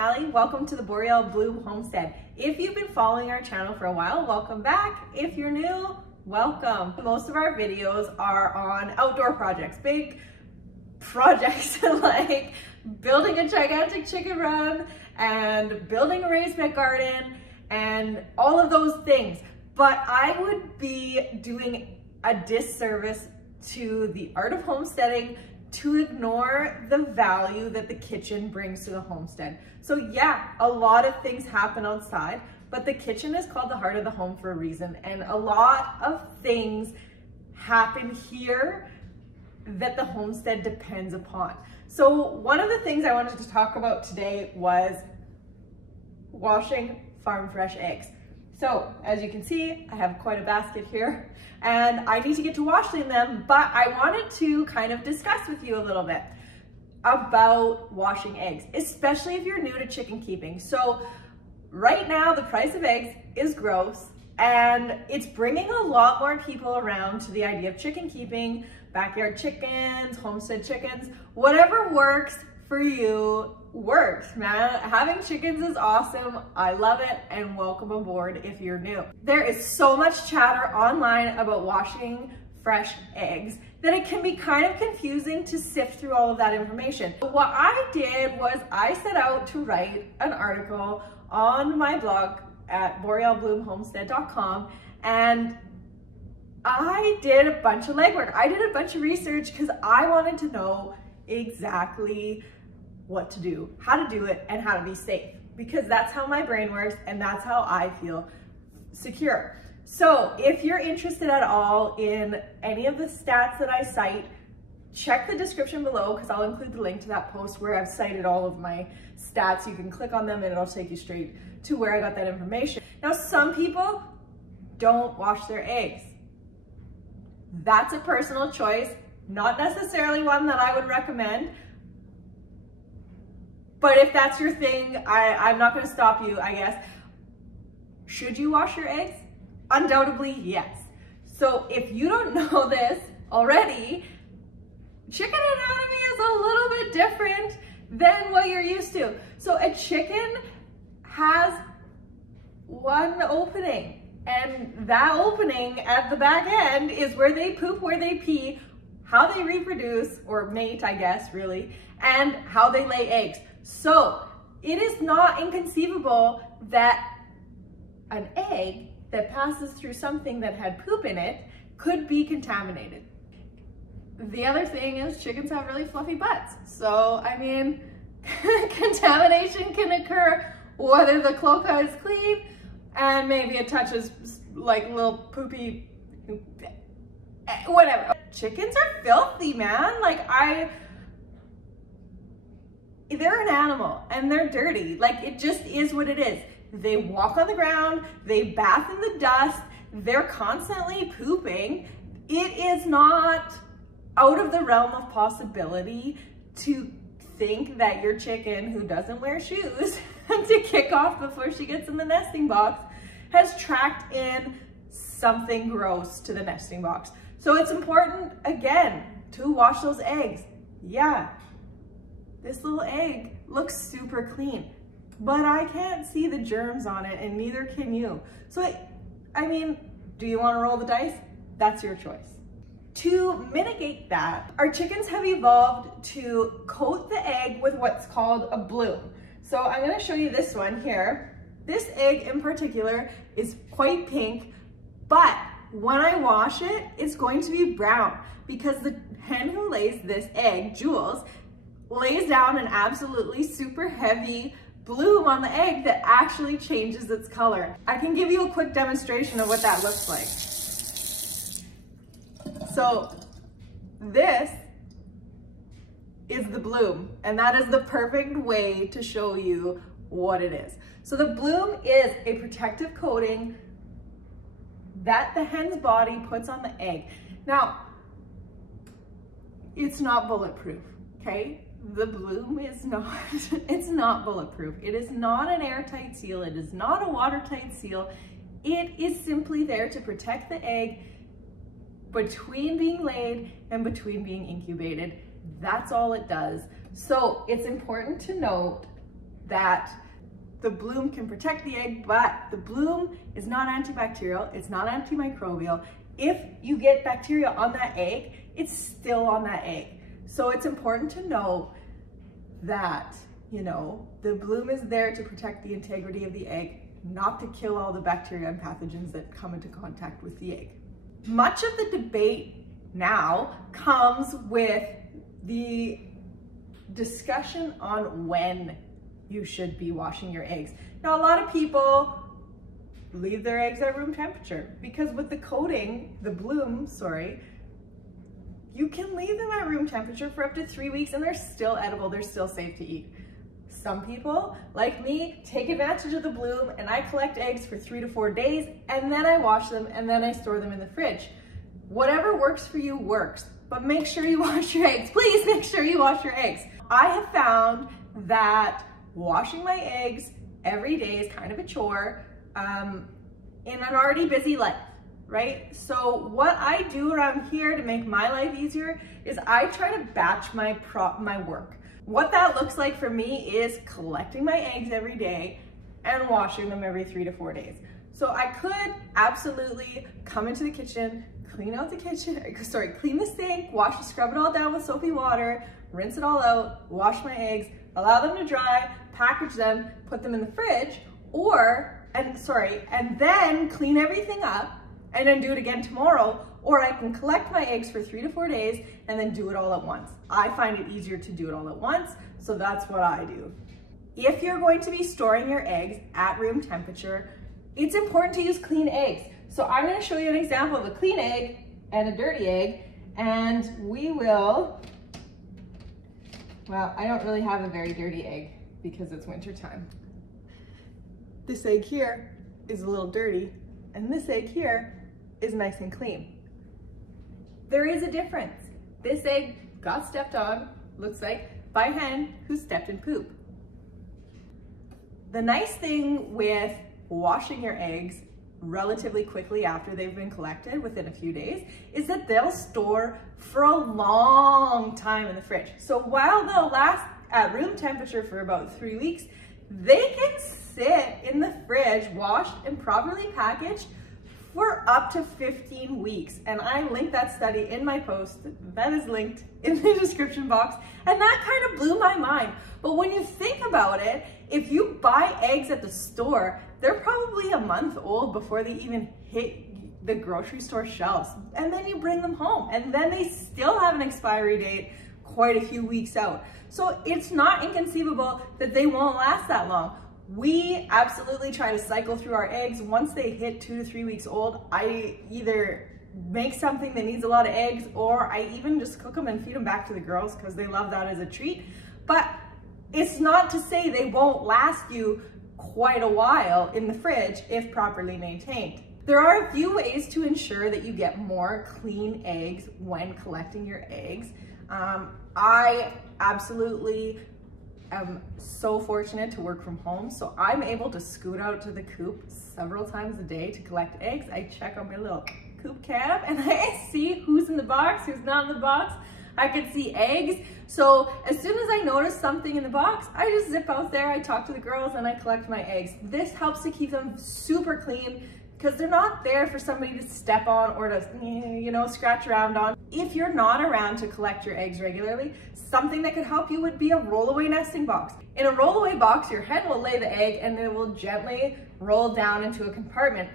Allie. Welcome to the Boreal Bloom Homestead. If you've been following our channel for a while, welcome back. If you're new, welcome. Most of our videos are on outdoor projects, big projects like building a gigantic chicken run and building a raised bed garden and all of those things. But I would be doing a disservice to the art of homesteading to ignore the value that the kitchen brings to the homestead. So yeah, a lot of things happen outside, but the kitchen is called the heart of the home for a reason. And a lot of things happen here that the homestead depends upon. So one of the things I wanted to talk about today was washing farm fresh eggs. So as you can see, I have quite a basket here and I need to get to washing them, but I wanted to kind of discuss with you a little bit about washing eggs, especially if you're new to chicken keeping. So right now the price of eggs is gross and it's bringing a lot more people around to the idea of chicken keeping, backyard chickens, homestead chickens, whatever works for you works, man. Having chickens is awesome. I love it and welcome aboard if you're new. There is so much chatter online about washing fresh eggs that it can be kind of confusing to sift through all of that information. What I did was I set out to write an article on my blog at borealbloomhomestead.com and I did a bunch of legwork. I did a bunch of research because I wanted to know exactly what to do, how to do it, and how to be safe, because that's how my brain works and that's how I feel secure. So if you're interested at all in any of the stats that I cite, check the description below because I'll include the link to that post where I've cited all of my stats. You can click on them and it'll take you straight to where I got that information. Now, some people don't wash their eggs. That's a personal choice, not necessarily one that I would recommend. But if that's your thing, I'm not gonna stop you, I guess. Should you wash your eggs? Undoubtedly, yes. So if you don't know this already, chicken anatomy is a little bit different than what you're used to. So a chicken has one opening, and that opening at the back end is where they poop, where they pee, how they reproduce, or mate, I guess, really, and how they lay eggs. So it is not inconceivable that an egg that passes through something that had poop in it could be contaminated. The other thing is chickens have really fluffy butts. So, I mean, contamination can occur whether the cloaca is clean and maybe it touches like little poopy, whatever. Chickens are filthy, man. Like they're an animal and they're dirty. Like it just is what it is. They walk on the ground, they bath in the dust, they're constantly pooping. It is not out of the realm of possibility to think that your chicken who doesn't wear shoes to kick off before she gets in the nesting box has tracked in something gross to the nesting box. So it's important, again, to wash those eggs. Yeah. This little egg looks super clean, but I can't see the germs on it and neither can you. So, I mean, do you want to roll the dice? That's your choice. To mitigate that, our chickens have evolved to coat the egg with what's called a bloom. So I'm going to show you this one here. This egg in particular is quite pink, but when I wash it, it's going to be brown because the hen who lays this egg, Jules, lays down an absolutely super heavy bloom on the egg that actually changes its color. I can give you a quick demonstration of what that looks like. So this is the bloom, and that is the perfect way to show you what it is. So the bloom is a protective coating that the hen's body puts on the egg. Now, it's not bulletproof, okay? The bloom is not, it's not bulletproof. It is not an airtight seal. It is not a watertight seal. It is simply there to protect the egg between being laid and between being incubated. That's all it does. So it's important to note that the bloom can protect the egg, but the bloom is not antibacterial, it's not antimicrobial. If you get bacteria on that egg, it's still on that egg. So it's important to know that, you know, the bloom is there to protect the integrity of the egg, not to kill all the bacteria and pathogens that come into contact with the egg. Much of the debate now comes with the discussion on when you should be washing your eggs. Now, a lot of people leave their eggs at room temperature because with the coating, the bloom, you can leave them at room temperature for up to 3 weeks and they're still edible, they're still safe to eat. Some people, like me, take advantage of the bloom and I collect eggs for 3 to 4 days and then I wash them and then I store them in the fridge. Whatever works for you works, but make sure you wash your eggs. Please make sure you wash your eggs. I have found that washing my eggs every day is kind of a chore in an already busy life, right? So what I do around here to make my life easier is I try to batch my work. What that looks like for me is collecting my eggs every day and washing them every 3 to 4 days. So I could absolutely come into the kitchen, clean out the kitchen, clean the sink, scrub it all down with soapy water, rinse it all out, wash my eggs, allow them to dry, package them, put them in the fridge, and then clean everything up and then do it again tomorrow, or I can collect my eggs for 3 to 4 days and then do it all at once. I find it easier to do it all at once, so that's what I do. If you're going to be storing your eggs at room temperature, it's important to use clean eggs. So I'm going to show you an example of a clean egg and a dirty egg, and we will, well, I don't really have a very dirty egg because it's winter time. This egg here is a little dirty, and this egg here is nice and clean. There is a difference. This egg got stepped on, looks like, by a hen who stepped in poop. The nice thing with washing your eggs relatively quickly after they've been collected, within a few days, is that they'll store for a long time in the fridge. So while they'll last at room temperature for about 3 weeks, they can sit in the fridge, washed and properly packaged, for up to 15 weeks. And I linked that study in my post. That is linked in the description box. And that kind of blew my mind. But when you think about it, if you buy eggs at the store, they're probably a month old before they even hit the grocery store shelves. And then you bring them home and then they still have an expiry date quite a few weeks out. So it's not inconceivable that they won't last that long. We absolutely try to cycle through our eggs. Once they hit 2 to 3 weeks old, I either make something that needs a lot of eggs, or I even just cook them and feed them back to the girls because they love that as a treat. But it's not to say they won't last you quite a while in the fridge if properly maintained. There are a few ways to ensure that you get more clean eggs when collecting your eggs. I absolutely am so fortunate to work from home, so I'm able to scoot out to the coop several times a day to collect eggs. I check on my little coop cam and I see who's in the box, who's not in the box. I can see eggs. So as soon as I notice something in the box, I just zip out there, I talk to the girls, and I collect my eggs. This helps to keep them super clean because they're not there for somebody to step on or to, you know, scratch around on. If you're not around to collect your eggs regularly, something that could help you would be a rollaway nesting box. In a rollaway box, your hen will lay the egg and it will gently roll down into a compartment.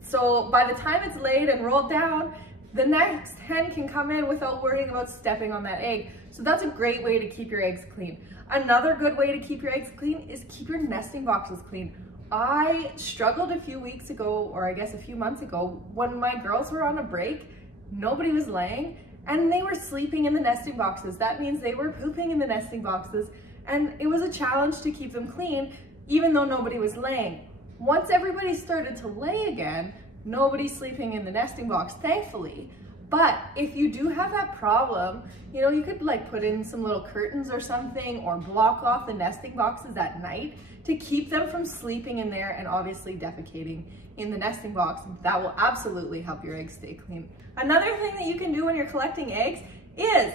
So by the time it's laid and rolled down, the next hen can come in without worrying about stepping on that egg. So that's a great way to keep your eggs clean. Another good way to keep your eggs clean is keep your nesting boxes clean. I struggled a few weeks ago, or I guess a few months ago, when my girls were on a break, nobody was laying, and they were sleeping in the nesting boxes. That means they were pooping in the nesting boxes, and it was a challenge to keep them clean, even though nobody was laying. Once everybody started to lay again, nobody's sleeping in the nesting box, thankfully. But if you do have that problem, you know, you could like put in some little curtains or something, or block off the nesting boxes at night to keep them from sleeping in there and obviously defecating in the nesting box. That will absolutely help your eggs stay clean. Another thing that you can do when you're collecting eggs is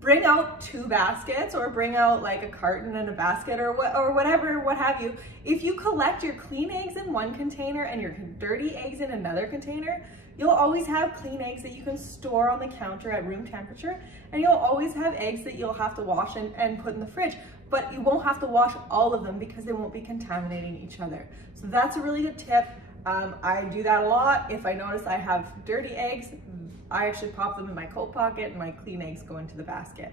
bring out 2 baskets or bring out like a carton and a basket or whatever, what have you. If you collect your clean eggs in one container and your dirty eggs in another container, you'll always have clean eggs that you can store on the counter at room temperature, and you'll always have eggs that you'll have to wash and put in the fridge, but you won't have to wash all of them because they won't be contaminating each other. So that's a really good tip. I do that a lot. If I notice I have dirty eggs, I actually pop them in my coat pocket and my clean eggs go into the basket.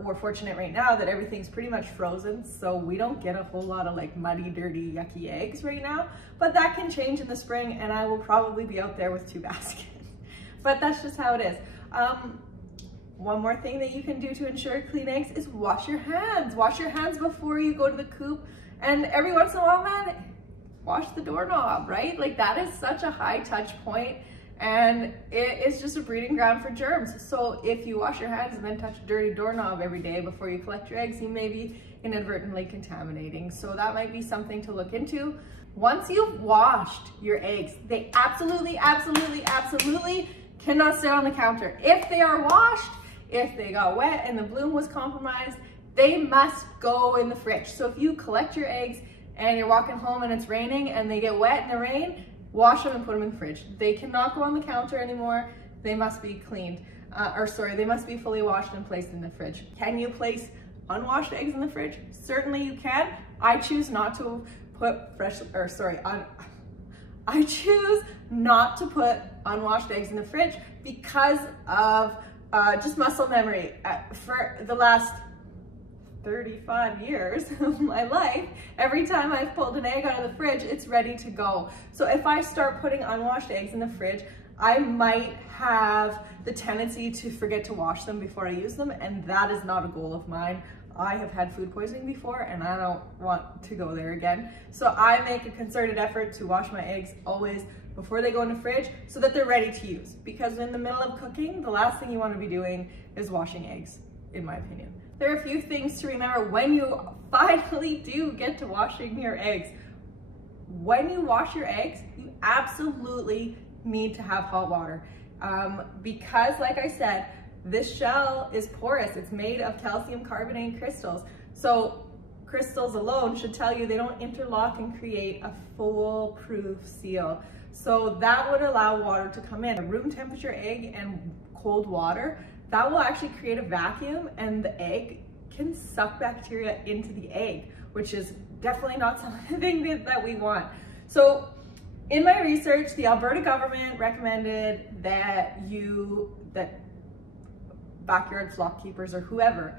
We're fortunate right now that everything's pretty much frozen, so we don't get a whole lot of like muddy, dirty, yucky eggs right now, but that can change in the spring and I will probably be out there with 2 baskets. But that's just how it is. One more thing that you can do to ensure clean eggs is wash your hands. Wash your hands before you go to the coop, and every once in a while, man, wash the doorknob, right? Like that is such a high touch point, and it is just a breeding ground for germs. So if you wash your hands and then touch a dirty doorknob every day before you collect your eggs, you may be inadvertently contaminating. So that might be something to look into. Once you've washed your eggs, they absolutely, absolutely, absolutely cannot sit on the counter. If they are washed, if they got wet and the bloom was compromised, they must go in the fridge. So if you collect your eggs and you're walking home and it's raining and they get wet in the rain, wash them and put them in the fridge. They cannot go on the counter anymore. They must be cleaned, they must be fully washed and placed in the fridge. Can you place unwashed eggs in the fridge? Certainly you can. I choose not to put I choose not to put unwashed eggs in the fridge because of just muscle memory. For the last 35 years of my life, every time I've pulled an egg out of the fridge, it's ready to go. So if I start putting unwashed eggs in the fridge, I might have the tendency to forget to wash them before I use them, and that is not a goal of mine. I have had food poisoning before and I don't want to go there again. So I make a concerted effort to wash my eggs always before they go in the fridge so that they're ready to use. Because in the middle of cooking, the last thing you want to be doing is washing eggs, in my opinion. There are a few things to remember when you finally do get to washing your eggs. When you wash your eggs, you absolutely need to have hot water. Because like I said, this shell is porous. It's made of calcium carbonate crystals. So crystals alone should tell you they don't interlock and create a foolproof seal. So that would allow water to come in. A room temperature egg and cold water, that will actually create a vacuum and the egg can suck bacteria into the egg, which is definitely not something that we want. So in my research, the Alberta government recommended that backyard flock keepers or whoever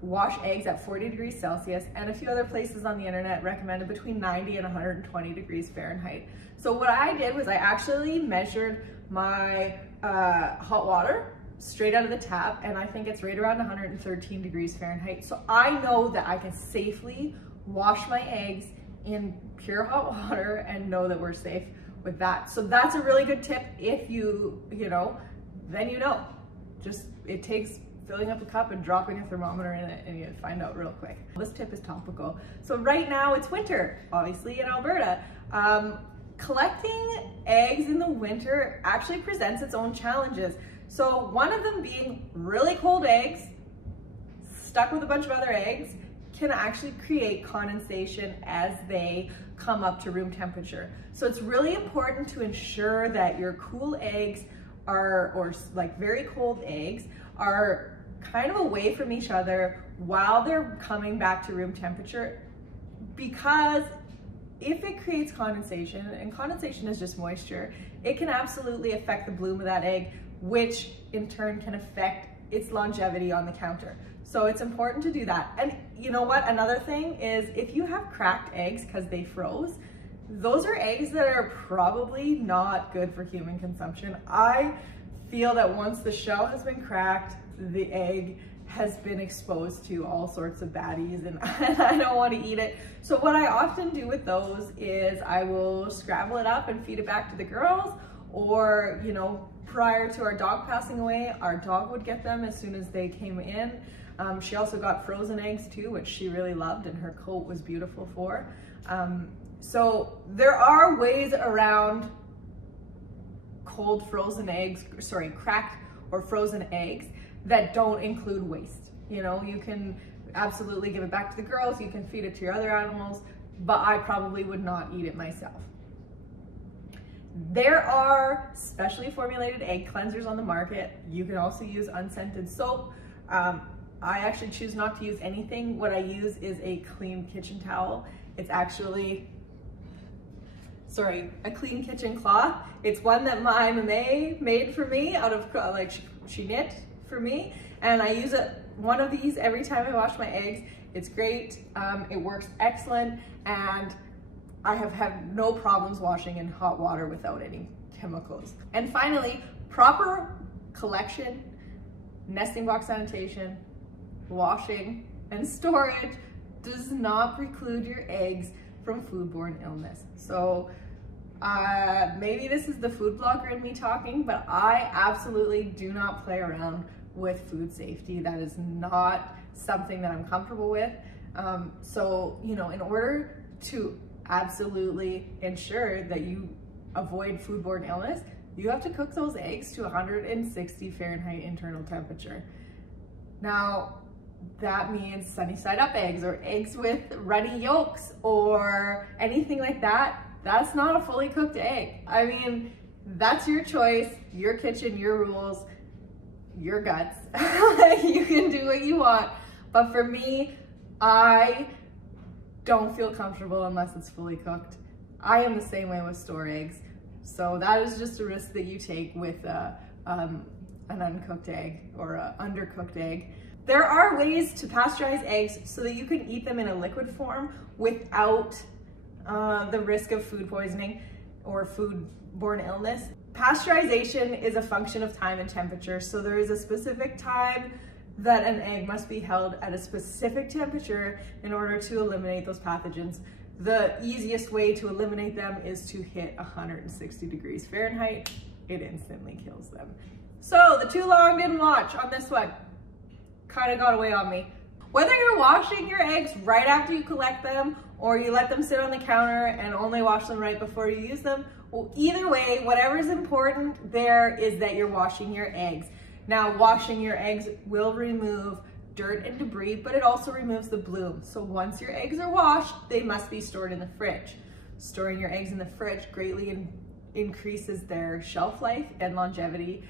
wash eggs at 40 degrees Celsius, and a few other places on the internet recommended between 90 and 120 degrees Fahrenheit. So what I did was I actually measured my hot water straight out of the tap, and I think it's right around 113 degrees Fahrenheit. So I know that I can safely wash my eggs in pure hot water and know that we're safe with that. So that's a really good tip. If then just it takes filling up a cup and dropping a thermometer in it and you find out real quick. This tip is topical. So right now it's winter, obviously in Alberta. Collecting eggs in the winter actually presents its own challenges. So one of them being really cold eggs stuck with a bunch of other eggs can actually create condensation as they come up to room temperature. So it's really important to ensure that your cool eggs or like very cold eggs are kind of away from each other while they're coming back to room temperature, because if it creates condensation, and condensation is just moisture, it can absolutely affect the bloom of that egg, which in turn can affect its longevity on the counter. So it's important to do that. And you know what? Another thing is if you have cracked eggs because they froze, those are eggs that are probably not good for human consumption. I feel that once the shell has been cracked, the egg has been exposed to all sorts of baddies and I don't want to eat it. So what I often do with those is I will scramble it up and feed it back to the girls, or prior to our dog passing away, our dog would get them as soon as they came in. She also got frozen eggs too, which she really loved and her coat was beautiful for. So there are ways around cracked or frozen eggs. that don't include waste. You know, you can absolutely give it back to the girls, you can feed it to your other animals, but I probably would not eat it myself. There are specially formulated egg cleansers on the market. You can also use unscented soap. I actually choose not to use anything. What I use is a clean kitchen towel. It's actually, a clean kitchen cloth. It's one that my mame made for me out of, like she knit for me. And I use one of these every time I wash my eggs. It's great, it works excellent, and I have had no problems washing in hot water without any chemicals. And finally, proper collection, nesting box sanitation, washing, and storage does not preclude your eggs from foodborne illness. So maybe this is the food blogger in me talking, but I absolutely do not play around with food safety. That is not something that I'm comfortable with. So, you know, in order to absolutely ensure that you avoid foodborne illness, you have to cook those eggs to 160 Fahrenheit internal temperature. Now, that means sunny side up eggs or eggs with runny yolks or anything like that. That's not a fully cooked egg. I mean, that's your choice, your kitchen, your rules, your guts. You can do what you want. But for me, I don't feel comfortable unless it's fully cooked. I am the same way with store eggs. So that is just a risk that you take with an uncooked egg or an undercooked egg. There are ways to pasteurize eggs so that you can eat them in a liquid form without the risk of food poisoning or foodborne illness. Pasteurization is a function of time and temperature. So there is a specific time that an egg must be held at a specific temperature in order to eliminate those pathogens. The easiest way to eliminate them is to hit 160 degrees Fahrenheit. It instantly kills them. So the too long didn't watch on this one kind of got away on me. Whether you're washing your eggs right after you collect them or you let them sit on the counter and only wash them right before you use them, well, either way, whatever is important there is that you're washing your eggs. Now, washing your eggs will remove dirt and debris, but it also removes the bloom. So once your eggs are washed, they must be stored in the fridge. Storing your eggs in the fridge greatly increases their shelf life and longevity.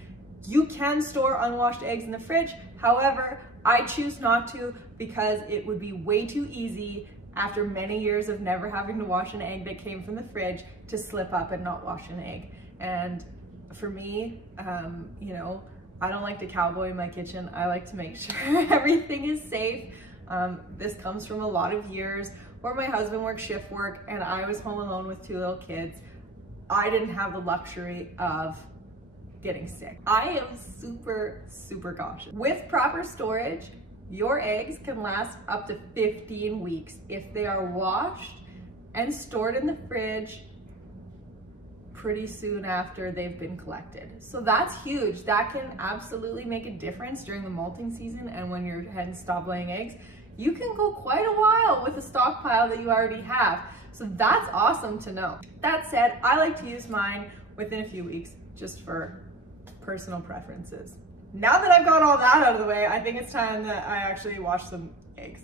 You can store unwashed eggs in the fridge. However, I choose not to because it would be way too easy after many years of never having to wash an egg that came from the fridge to slip up and not wash an egg. And for me, you know, I don't like to cowboy in my kitchen. I like to make sure everything is safe. This comes from a lot of years where my husband worked shift work and I was home alone with 2 little kids. I didn't have the luxury of getting sick. I am super, super cautious. With proper storage, your eggs can last up to 15 weeks if they are washed and stored in the fridge pretty soon after they've been collected. So that's huge. That can absolutely make a difference during the molting season, and when your hens stop laying eggs, you can go quite a while with a stockpile that you already have. So that's awesome to know. That said, I like to use mine within a few weeks just for personal preferences. Now that I've got all that out of the way, I think it's time that I actually wash some eggs.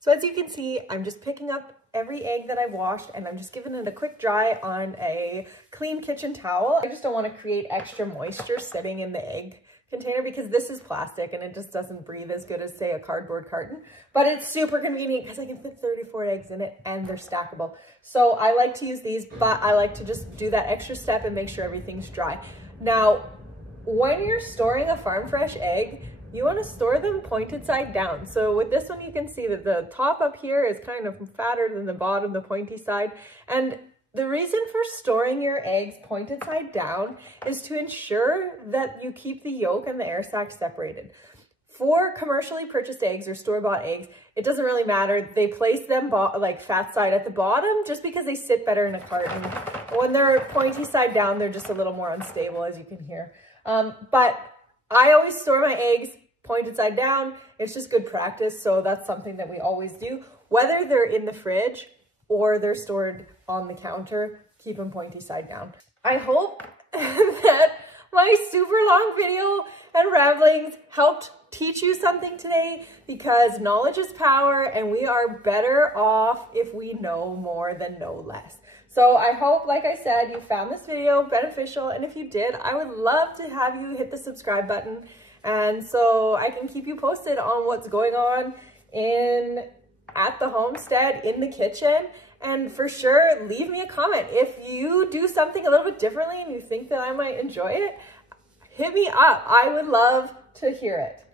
So as you can see, I'm just picking up every egg that I've washed and I'm just giving it a quick dry on a clean kitchen towel. I just don't want to create extra moisture sitting in the egg container because this is plastic and it just doesn't breathe as good as, say, a cardboard carton. But it's super convenient because I can fit 34 eggs in it and they're stackable. So I like to use these, but I like to just do that extra step and make sure everything's dry. Now, when you're storing a farm fresh egg, you want to store them pointed side down. So with this one, you can see that the top up here is kind of fatter than the bottom, the pointy side. And the reason for storing your eggs pointed side down is to ensure that you keep the yolk and the air sac separated. For commercially purchased eggs or store-bought eggs, it doesn't really matter. They place them like fat side at the bottom just because they sit better in a carton. When they're pointy side down, they're just a little more unstable, as you can hear. But I always store my eggs pointed side down. It's just good practice. So that's something that we always do. Whether they're in the fridge or they're stored on the counter, keep them pointy side down. I hope that my super long video and ramblings helped teach you something today, because knowledge is power and we are better off if we know more than know less. So I hope, like I said, you found this video beneficial, and if you did, I would love to have you hit the subscribe button, and so I can keep you posted on what's going on at the homestead, in the kitchen. And for sure, leave me a comment. If you do something a little bit differently and you think that I might enjoy it, hit me up. I would love to hear it.